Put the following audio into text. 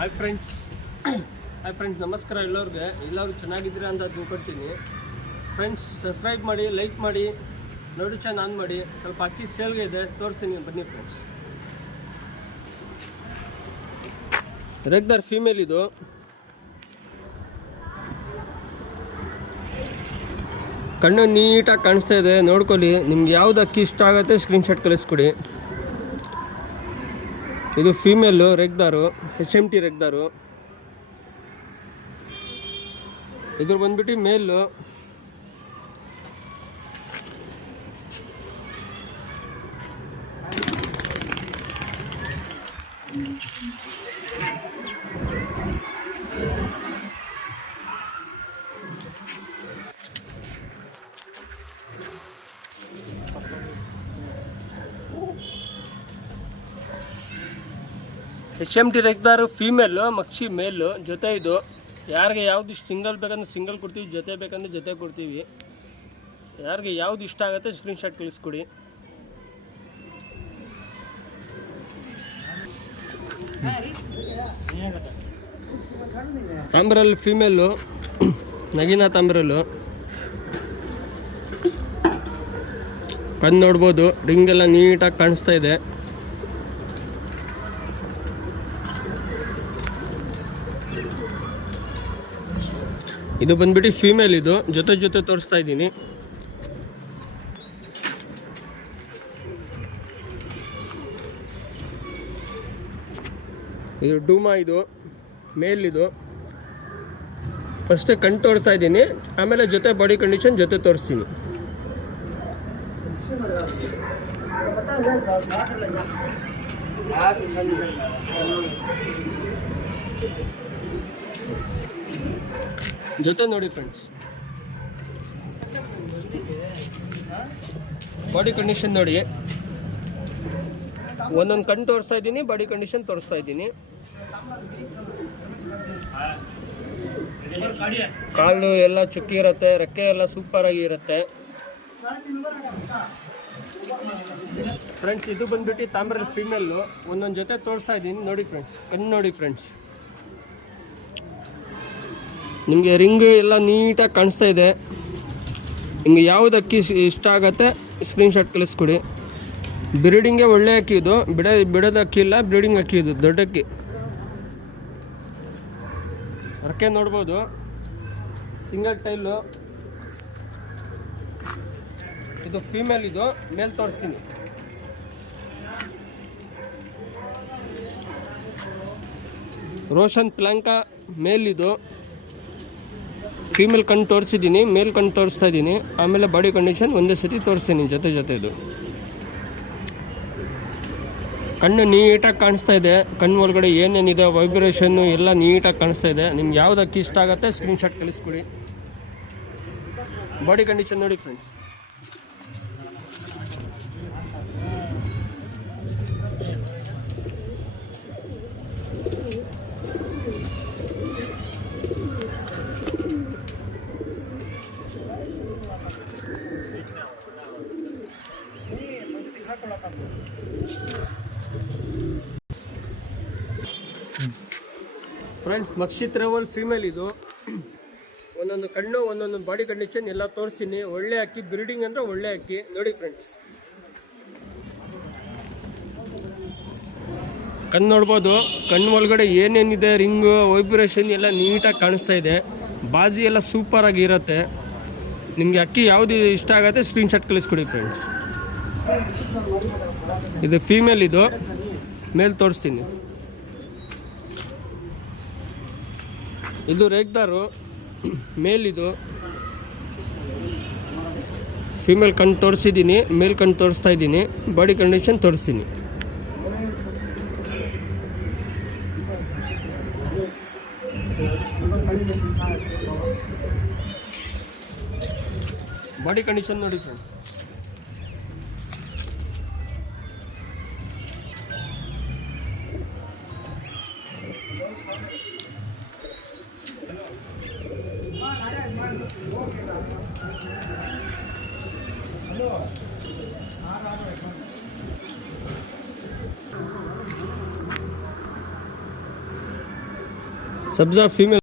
Hi friends ನಮಸ್ಕಾರ ಎಲ್ಲರೂ ಚೆನ್ನಾಗಿದ್ದೀರಾ ಅಂತ ತಿಳ್ಕೊಳ್ತೀನಿ. ಫ್ರೆಂಡ್ಸ್ ಸಬ್ಸ್ಕ್ರೈಬ್ ಮಾಡಿ, ಲೈಕ್ ಮಾಡಿ, ನೋಟಿಫಿಕೇಶನ್ ಆನ್ ಮಾಡಿ. ಸ್ವಲ್ಪ ಅಕ್ಕಿ ಸೇಲ್ಗೆ ಇದೆ, ತೋರಿಸ್ತೀನಿ ಬನ್ನಿ ಫ್ರೆಂಡ್ಸ್. ರೆಗ್ಯುಲರ್ ಫೀಮೇಲ್ ಇದು. ಕಣ್ಣು ನೀಟಾಗಿ ಕಾಣಿಸ್ತಾ ಇದೆ, ನೋಡ್ಕೊಳ್ಳಿ. ನಿಮ್ಗೆ ಯಾವ್ದು ಅಕ್ಕಿ ಇಷ್ಟ ಆಗುತ್ತೆ ಸ್ಕ್ರೀನ್ಶಾಟ್ ಕಳಿಸ್ಕೊಡಿ. ಇದು ಫೀಮೇಲು ರೆಗ್ದಾರು, HMT ರೆಗ್ದಾರು. ಇದ್ರ ಬಂದ್ಬಿಟ್ಟು ಮೇಲು. HMT ರೆಗ್ದಾರು ಫೀಮೇಲು, ಮಕ್ಷಿ ಮೇಲು ಜೊತೆ. ಇದು ಯಾರಿಗೆ ಯಾವ್ದು ಸಿಂಗಲ್ ಬೇಕಂದ್ರೆ ಸಿಂಗಲ್ ಕೊಡ್ತೀವಿ, ಜೊತೆ ಬೇಕಂದ್ರೆ ಜೊತೆ ಕೊಡ್ತೀವಿ. ಯಾರಿಗೆ ಯಾವ್ದು ಇಷ್ಟ ಆಗುತ್ತೆ ಸ್ಕ್ರೀನ್ಶಾಟ್ ಕಳಿಸ್ಕೊಡಿ. ತಾಂಬ್ರಲ್ ಫೀಮೇಲು, ನಗೀನಾ ತಾಂಬ್ರಲ್ಲು. ಕಣ್ಣು ನೋಡ್ಬೋದು, ರಿಂಗೆಲ್ಲ ನೀಟಾಗಿ ಕಾಣಿಸ್ತಾ ಇದೆ. ಇದು ಬಂದ್ಬಿಟ್ಟು ಫೀಮೇಲ್. ಇದು ಜೊತೆ ತೋರಿಸ್ತಾ ಇದ್ದೀನಿ. ಇದು ಡೂಮಾ, ಇದು ಮೇಲ್. ಇದು ಫಸ್ಟ್ ಕಣ್ಣು ತೋರಿಸ್ತಾ ಇದ್ದೀನಿ, ಆಮೇಲೆ ಜೊತೆ ಬಾಡಿ ಕಂಡೀಷನ್ ಜೊತೆ ತೋರಿಸ್ತೀನಿ. ಜೊತೆ ನೋಡಿ ಫ್ರೆಂಡ್ಸ್, ಬಾಡಿ ಕಂಡೀಷನ್ ನೋಡಿ. ಒಂದೊಂದು ಕಣ್ಣು ತೋರಿಸ್ತಾ ಇದ್ದೀನಿ, ಬಾಡಿ ಕಂಡೀಷನ್ ತೋರಿಸ್ತಾ ಇದ್ದೀನಿ. ಕಾಲು ಎಲ್ಲ ಚುಕ್ಕಿ ಇರುತ್ತೆ, ರೆಕ್ಕೆ ಎಲ್ಲ ಸೂಪರ್ ಆಗಿ ಇರುತ್ತೆ ಫ್ರೆಂಡ್ಸ್. ಇದು ಬಂದ್ಬಿಟ್ಟು ತಾಮ್ರದ ಫೀಮೇಲು. ಒಂದೊಂದು ಜೊತೆ ತೋರಿಸ್ತಾ ಇದ್ದೀನಿ, ನೋಡಿ ಫ್ರೆಂಡ್ಸ್. ಕಣ್ಣು ನೋಡಿ ಫ್ರೆಂಡ್ಸ್, ನಿಮಗೆ ರಿಂಗು ಎಲ್ಲ ನೀಟಾಗಿ ಕಾಣಿಸ್ತಾ ಇದೆ. ನಿಮಗೆ ಯಾವ್ದು ಅಕ್ಕಿ ಇಷ್ಟ ಆಗುತ್ತೆ ಸ್ಕ್ರೀನ್ಶಾಟ್ ಕಳಿಸ್ಕೊಡಿ. ಬ್ರೀಡಿಂಗ್ಗೆ ಒಳ್ಳೆ ಅಕ್ಕಿ ಇದು, ಬಿಡೋದು ಅಕ್ಕಿ ಇಲ್ಲ, ಬ್ರೀಡಿಂಗ್ ಅಕ್ಕಿ ಇದು, ದೊಡ್ಡ ಅಕ್ಕಿ. ಅರಕೆ ನೋಡ್ಬೋದು, ಸಿಂಗಲ್ ಟೈಲು. ಇದು ಫೀಮೇಲ್. ಇದು ಮೇಲ್ ತೋರಿಸ್ತೀನಿ. ರೋಷನ್ ಪ್ಲಾಂಕಾ ಮೇಲ್. ಇದು ಫೀಮೇಲ್ ಕಣ್ಣು ತೋರಿಸಿದ್ದೀನಿ, ಮೇಲ್ ಕಣ್ಣು ತೋರಿಸ್ತಾ ಇದ್ದೀನಿ, ಆಮೇಲೆ ಬಾಡಿ ಕಂಡೀಷನ್ ಒಂದೇ ಸತಿ ತೋರಿಸ್ತೀನಿ ಜೊತೆದು. ಕಣ್ಣು ನೀಟಾಗಿ ಕಾಣಿಸ್ತಾ ಇದೆ, ಕಣ್ಣು ಒಳಗಡೆ ಏನೇನಿದೆ ವೈಬ್ರೇಷನ್ನು ಎಲ್ಲ ನೀಟಾಗಿ ಕಾಣಿಸ್ತಾ ಇದೆ. ನಿಮ್ಗೆ ಯಾವ್ದು ಅಕ್ಕಿ ಇಷ್ಟ ಆಗುತ್ತೆ ಸ್ಕ್ರೀನ್ಶಾಟ್ ಕಳಿಸ್ಕೊಡಿ. ಬಾಡಿ ಕಂಡೀಷನ್ ನೋಡಿ ಫ್ರೆಂಡ್ಸ್. ಫ್ರೆಂಡ್ಸ್, ಮಕ್ಷಿ ಟ್ರಾವೆಲ್ ಫೀಮೇಲ್. ಇದು ಒಂದೊಂದು ಕಣ್ಣು, ಒಂದೊಂದು ಬಾಡಿ ಕಂಡೀಷನ್ ಎಲ್ಲ ತೋರಿಸ್ತೀನಿ. ಒಳ್ಳೆ ಅಕ್ಕಿ, ಬ್ರೀಡಿಂಗ್ ಅಂದರೆ ಒಳ್ಳೆ ಅಕ್ಕಿ ನೋಡಿ ಫ್ರೆಂಡ್ಸ್. ಕಣ್ಣು ನೋಡ್ಬೋದು, ಕಣ್ಣು ಒಳಗಡೆ ಏನೇನಿದೆ ರಿಂಗು ವೈಬ್ರೇಷನ್ ಎಲ್ಲ ನೀಟಾಗಿ ಕಾಣಿಸ್ತಾ ಇದೆ. ಬಾಜಿ ಎಲ್ಲ ಸೂಪರಾಗಿ ಇರುತ್ತೆ. ನಿಮಗೆ ಅಕ್ಕಿ ಯಾವುದು ಇಷ್ಟ ಆಗುತ್ತೆ ಸ್ಕ್ರೀನ್ಶಾಟ್ ಕಳಿಸ್ಕೊಡಿ ಫ್ರೆಂಡ್ಸ್. ಇದು ಫೀಮೇಲ್. ಇದು ಮೇಲ್ ತೋರಿಸ್ತೀನಿ. ಇದು ರೇಗ್ದಾರು ಮೇಲ್. ಇದು ಫೀಮೇಲ್ ಕಣ್ಣು ತೋರಿಸಿದ್ದೀನಿ, ಮೇಲ್ ಕಣ್ಣು ತೋರಿಸ್ತಾ ಇದ್ದೀನಿ, ಬಾಡಿ ಕಂಡೀಷನ್ ತೋರಿಸ್ತೀನಿ. ಬಾಡಿ ಕಂಡೀಷನ್ ನೋಡಿ ಫ್ರೆಂಡ್ಸ್. ಸಬ್ಜಾ ಫೀಮೇಲ್